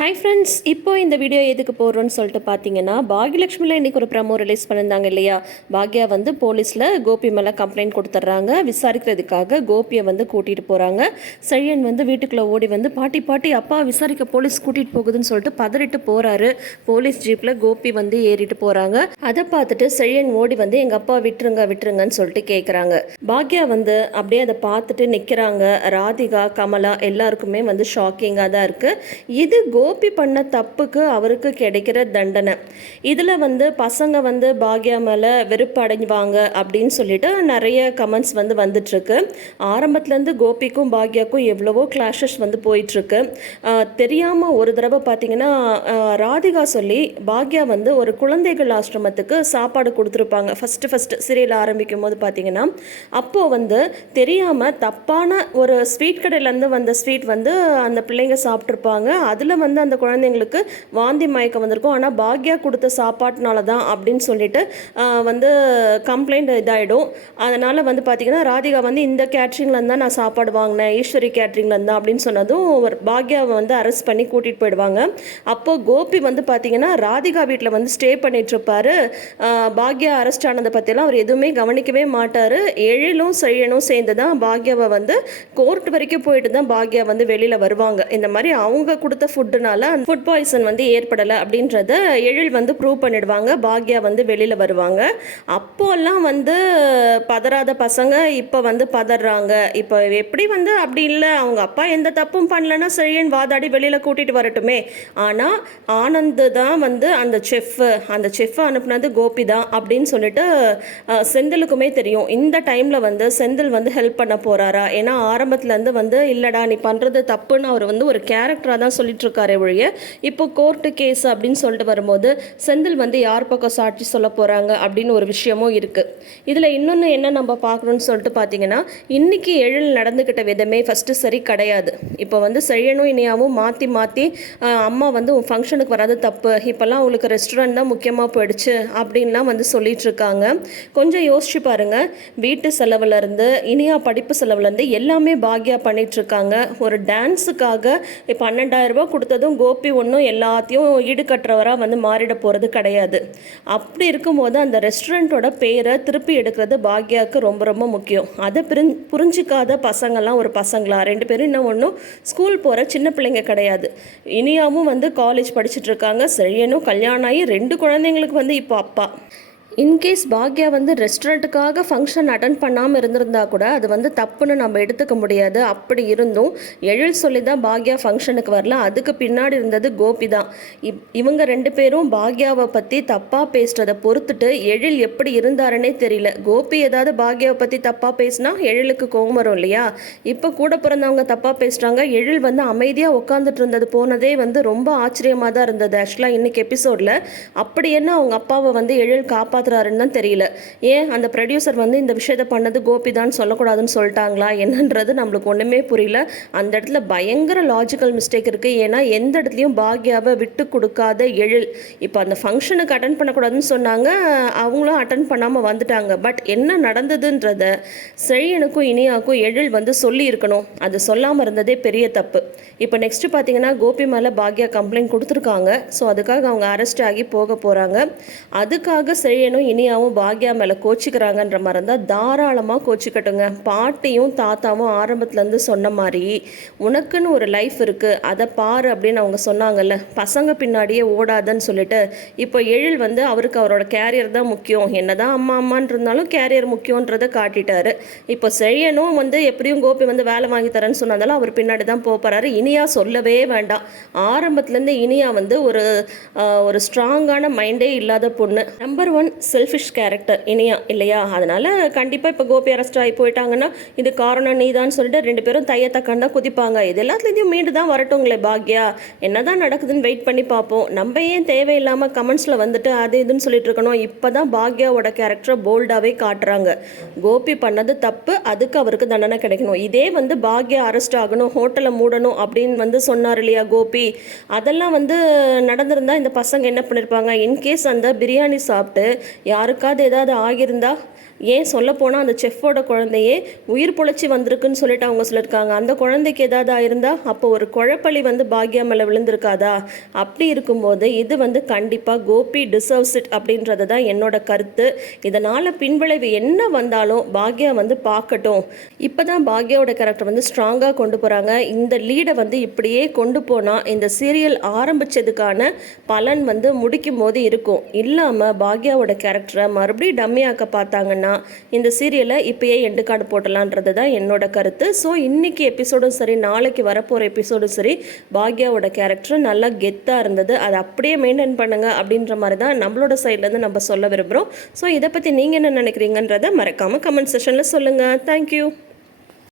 Hi friends, இப்போ இந்த video எதுக்கு போடுறோன்னு சொல்லிட்டு பார்த்தீங்கன்னா, பாக்யலட்சுமியில் இன்றைக்கி ஒரு ப்ரமோ ரிலீஸ் பண்ணியிருந்தாங்க இல்லையா. பாக்யா வந்து போலீஸில் கோபி மேலே கம்ப்ளைண்ட் கொடுத்துட்றாங்க. விசாரிக்கிறதுக்காக கோபியை வந்து கூட்டிகிட்டு போகிறாங்க. செழியன் வந்து வீட்டுக்குள்ளே ஓடி வந்து பாட்டி பாட்டி அப்பா விசாரிக்க போலீஸ் கூட்டிகிட்டு போகுதுன்னு சொல்லிட்டு பதறிட்டு போகிறாரு. போலீஸ் ஜீப்பில் கோபி வந்து ஏறிட்டு போகிறாங்க. அதை பார்த்துட்டு செழியன் ஓடி வந்து எங்கள் அப்பா விட்டுருங்க விட்டுருங்கன்னு சொல்லிட்டு கேட்குறாங்க. பாக்யா வந்து அப்படியே அதை பார்த்துட்டு நிற்கிறாங்க. ராதிகா, கமலா எல்லாருக்குமே வந்து ஷாக்கிங்காக தான் இருக்குது. இது கோபி பண்ண தப்புக்கு அவருக்கு கிடைக்கிற தண்டனை. இதில் வந்து பசங்க வந்து பாக்யா மேலே வெறுப்பு அடைவாங்க அப்படின்னு சொல்லிட்டு நிறைய கமெண்ட்ஸ் வந்து வந்துட்டுருக்கு. ஆரம்பத்துலேருந்து கோபிக்கும் பாக்யாவுக்கும் எவ்வளவோ கிளாஷஸ் வந்து போயிட்டுருக்கு. தெரியாமல் ஒரு தடவை பார்த்தீங்கன்னா ராதிகா சொல்லி பாக்யா வந்து ஒரு குழந்தைகள் ஆசிரமத்துக்கு சாப்பாடு கொடுத்துருப்பாங்க. ஃபஸ்ட்டு சீரியல் ஆரம்பிக்கும் போது பார்த்தீங்கன்னா, அப்போது வந்து தெரியாமல் தப்பான ஒரு ஸ்வீட் கடையிலேருந்து வந்த ஸ்வீட் வந்து அந்த பிள்ளைங்க சாப்பிட்ருப்பாங்க. அதில் வந்து அந்த குழந்தைங்களுக்கு வாந்தி மயக்கம் வந்திருக்கும். ஆனால் பாக்யா கொடுத்த சாப்பாட்டுனால தான் அப்படின்னு சொல்லிட்டு வந்து கம்ப்ளைண்ட் இதாகிடும். அதனால் வந்து பார்த்திங்கன்னா ராதிகா வந்து இந்த கேட்ரிங்லேருந்து தான் நான் சாப்பாடு வாங்கினேன், ஈஸ்வரி கேட்ரிங்லேருந்து அப்படின்னு சொன்னதும் பாக்யாவை வந்து அரெஸ்ட் பண்ணி கூட்டிகிட்டு போயிடுவாங்க. அப்போது கோபி வந்து பார்த்திங்கன்னா ராதிகா வீட்டில் வந்து ஸ்டே பண்ணிகிட்ருப்பார். பாக்யா அரெஸ்ட் ஆனதை பற்றியெல்லாம் அவர் எதுவுமே கவனிக்கவே மாட்டார். எழிலும் செழியனும் சேர்ந்து தான் பாக்யாவை வந்து கோர்ட் வரைக்கும் போயிட்டு தான் பாக்யா வந்து வெளியில் வருவாங்க. இந்த மாதிரி அவங்க கொடுத்த ஃபுட்டுனால ஃபுட் பாய்சன் வந்து ஏற்படலை அப்படின்றத எழில் வந்து ப்ரூவ் பண்ணிடுவாங்க. பாக்யா வந்து வெளியில் வருவாங்க. அப்போல்லாம் வந்து பதறாத பசங்க இப்போ வந்து பதறாங்க. இப்போ எப்படி வந்து அப்படி இல்லை, அவங்க அப்பா எந்த தப்பும் பண்ணலன்னா செழியன் வாதாடி வெளியில் கூட்டிகிட்டு வரட்டுமே. ஆனால் ஆனந்த் தான் வந்து அந்த செஃப் அனுப்புனது கோபி தான் அப்படின்னு சொல்லிட்டு செந்திலுக்குமே தெரியும். இந்த டைமில் வந்து செந்தில் வந்து ஹெல்ப் பண்ண போகிறாரா? ஏன்னா ஆரம்பத்துலேருந்து வந்து இல்லைடா நீ பண்ணுறது தப்புன்னு அவர் வந்து ஒரு கேரக்டராக தான் சொல்லிட்டு இருக்காரு ஒழிய, இப்போ கோர்ட்டு கேஸ் அப்படின்னு சொல்லிட்டு வரும்போது செந்தில் வந்து யார் பக்கம் சாட்சி சொல்ல போகிறாங்க அப்படின்னு ஒரு விஷயமும் இருக்குது. இதில் இன்னொன்று என்ன நம்ம பார்க்கணுன்னு சொல்லிட்டு பார்த்தீங்கன்னா, இன்றைக்கி எழில் நடந்துக்கிட்ட விதமே ஃபஸ்ட்டு சரி கிடையாது. இப்போ வந்து செழியனும் இனியாவும் மாற்றி அம்மா வந்து உன் ஃபங்க்ஷனுக்கு வராது தப்பு, இப்போல்லாம் உங்களுக்கு ரெஸ்டாரண்ட் தான் முக்கியமாக போயிடுச்சு அப்படின்லாம் வந்து சொல்லிகிட்ருக்காங்க. கொஞ்சம் யோசிச்சு பாருங்கள். வீட்டு செலவுலேருந்து இனியா படிப்பு செலவுலேருந்து எல்லாமே பாக்யா பண்ணிகிட்ருக்காங்க. ஒரு டான்ஸுக்காக இப்போ 12,000 ரூபா கொடுத்ததும் கோபி ஒன்றும் எல்லாத்தையும் ஈடுகட்டுறவராக வந்து மாறிட போகிறது கிடையாது. அப்படி இருக்கும்போது அந்த ரெஸ்டாரண்ட்டோட பேரை திருப்பி எடுக்கிறது பாக்யாவுக்கு ரொம்ப ரொம்ப முக்கியம். அதை புரிஞ்சிக்காத பசங்கள்லாம் ஒரு பசங்களா? 2 பேரும் இன்னும் ஒன்றும் ஸ்கூல் போகிற சின்ன பிள்ளைங்க கிடையாது. இனியாவும் வந்து காலேஜ் படிச்சுட்டு இருக்காங்க. செழியனும் கல்யாணம் ஆகி 2 குழந்தைங்களுக்கு வந்து இப்போ அப்பா. இன்கேஸ் பாக்யா வந்து ரெஸ்டாரண்ட்டுக்காக ஃபங்க்ஷன் அட்டன் பண்ணாமல் இருந்திருந்தா கூட அது வந்து தப்புன்னு நம்ம எடுத்துக்க முடியாது. அப்படி இருந்தும் எழில் சொல்லி தான் பாக்யா ஃபங்க்ஷனுக்கு வரல. அதுக்கு பின்னாடி இருந்தது கோபி தான். இவங்க 2 பேரும் பாக்யாவை பற்றி தப்பாக பேசுகிறத பொறுத்துட்டு எழில் எப்படி இருந்தாருன்னே தெரியல. கோபி ஏதாவது பாக்யாவை பற்றி தப்பாக பேசினா எழிலுக்கு கோவம் வரும் இல்லையா? இப்போ கூட பிறந்தவங்க தப்பாக பேசுகிறாங்க. எழில் வந்து அமைதியாக உட்காந்துட்டு இருந்தது போனதே வந்து ரொம்ப ஆச்சரியமாக தான் இருந்தது. ஆக்சுவலாக இன்றைக்கி எபிசோடில் அப்படி என்ன அவங்க அப்பாவை வந்து எழில் காப்பாற்றுறாருன்னு தான் தெரியல. ஏன் அந்த ப்ரொடியூசர் வந்து இந்த விஷயத்தை பண்ணது கோபி தான் சொல்லக்கூடாதுன்னு சொல்லிட்டாங்களா என்னன்றது நம்மளுக்கு ஒன்றுமே புரியல. அந்த இடத்துல பயங்கர லாஜிக்கல் மிஸ்டேக் இருக்குது. ஏன்னா எந்த இடத்துலையும் பாக்யாவை விட்டு கொடுக்காத எழில் இப்போ அந்த ஃபங்க்ஷனுக்கு அட்டன் பண்ணக்கூடாதுன்னு சொன்னாங்க, அவங்களும் அட்டன் பண்ணாமல் வந்துட்டாங்க. பட் என்ன நடந்ததுன்றத செழியனுக்கும் இனியாவுக்கும் எழில் வந்து சொல்லி இருக்கணும். அது சொல்லாமல் இருந்ததே பெரிய தப்பு. இப்போ நெக்ஸ்ட்டு பார்த்தீங்கன்னா கோபி மேலே பாக்யா கம்ப்ளைண்ட் கொடுத்துருக்காங்க. ஸோ அதுக்காக அவங்க அரெஸ்ட் ஆகி போக போகிறாங்க. அதுக்காக செழியனும் இனியாவும் பாக்யா மேலே கோச்சிக்கிறாங்கன்ற மாதிரி இருந்தால் தாராளமாக கோச்சிக்கட்டுங்க. பாட்டியும் தாத்தாவும் ஆரம்பத்துலேருந்து சொன்ன மாதிரி உனக்குன்னு ஒரு லைஃப் இருக்குது, அதை பாரு அப்படின்னு அவங்க சொன்னாங்கல்ல. பசங்க பின்னாடியே ஓடாதன்னு சொல்லிட்டு இப்போ எழில் வந்து அவருக்கு அவரோட கேரியர் தான் முக்கியம். என்னதான் அம்மான்னு இருந்தாலும் கேரியர் முக்கியன்றதை காட்டிட்டாரு. இப்போ செழியனும் வந்து எப்படியும் கோபி வந்து வேலை வாங்கி தரேன்னு சொன்னதால அவர் பின்னாடி தான் போகிறாரு. இனியா சொல்லவே வேண்டாம். ஆரம்பத்துலேருந்து இனியா வந்து ஒரு ஸ்ட்ராங்கான மைண்டே இல்லாத பொண்ணு. நம்பர் 1 செல்ஃபிஷ் கேரக்டர் இனியா இல்லையா? அதனால் கண்டிப்பாக இப்போ கோபி அரெஸ்ட் ஆகி போயிட்டாங்கன்னா இது காரணம் நீதான்னு சொல்லிட்டு 2 பேரும் தையத்தக்கண்டா குதிப்பாங்க. இது எல்லாத்துலேயும் மீண்டு தான் வரட்டுங்களே பாக்யா. என்ன தான் நடக்குதுன்னு வெயிட் பண்ணி பார்ப்போம். நம்ம ஏன் தேவையில்லாமல் கமெண்ட்ஸில் வந்துட்டு அது இதுன்னு சொல்லிட்டு இருக்கணும். இப்போ தான் பாக்யாவோட கேரக்டரை போல்டாகவே காட்டுறாங்க. கோபி பண்ணது தப்பு, அதுக்கு அவருக்கு தண்டனை கிடைக்கணும். இதே வந்து பாக்யா அரெஸ்ட் ஆகணும், ஹோட்டலை மூடணும் அப்படின்னு வந்து சொன்னார் இல்லையா கோபி, அதெல்லாம் வந்து நடந்திருந்தால் இந்த பசங்க என்ன பண்ணியிருப்பாங்க? இன்கேஸ் அந்த பிரியாணி சாப்பிட்டு யாருக்காவது ஏதாவது ஆகியிருந்தா, ஏன் சொல்லப்போனால் அந்த செஃப்போட குழந்தையே உயிர் பொழைச்சி வந்திருக்குன்னு சொல்லிட்டு அவங்க சொல்லியிருக்காங்க. அந்த குழந்தைக்கு ஏதாவது ஆயிருந்தா அப்போ ஒரு குழப்பழி வந்து பாக்யா மேலே விழுந்திருக்காதா? அப்படி இருக்கும்போது இது வந்து கண்டிப்பாக கோபி டிசர்வ்ஸ் இட் அப்படின்றது தான் என்னோட கருத்து. இதனால் பின்விளைவு என்ன வந்தாலும் பாக்யா வந்து பார்க்கட்டும். இப்போ தான் பாக்யாவோட கேரக்டர் வந்து ஸ்ட்ராங்காக கொண்டு போகிறாங்க. இந்த லீடை வந்து இப்படியே கொண்டு போனால் இந்த சீரியல் ஆரம்பித்ததுக்கான பலன் வந்து முடிக்கும் போது இருக்கும். இல்லாமல் பாக்யாவோட கேரக்டரை மறுபடியும் டம்மியாக்க பார்த்தாங்கன்னா இந்த சீரியலை இப்பயே எண்டு கார்டு போட்டலான்றது தான் என்னோட கருத்து. ஸோ இன்னைக்கு எபிசோடும் சரி, நாளைக்கு வரப்போகிற எபிசோடும் சரி, பாக்யாவோட கேரக்டர் நல்லா கெத்தாக இருந்தது. அதை அப்படியே மெயின்டைன் பண்ணுங்க அப்படின்ற மாதிரி தான் நம்மளோட சைட்லேருந்து நம்ம சொல்ல விரும்புகிறோம். ஸோ இதை பற்றி நீங்கள் என்ன நினைக்கிறீங்கன்றதை மறக்காமல் கமெண்ட் செஷனில் சொல்லுங்கள். தேங்க்யூ.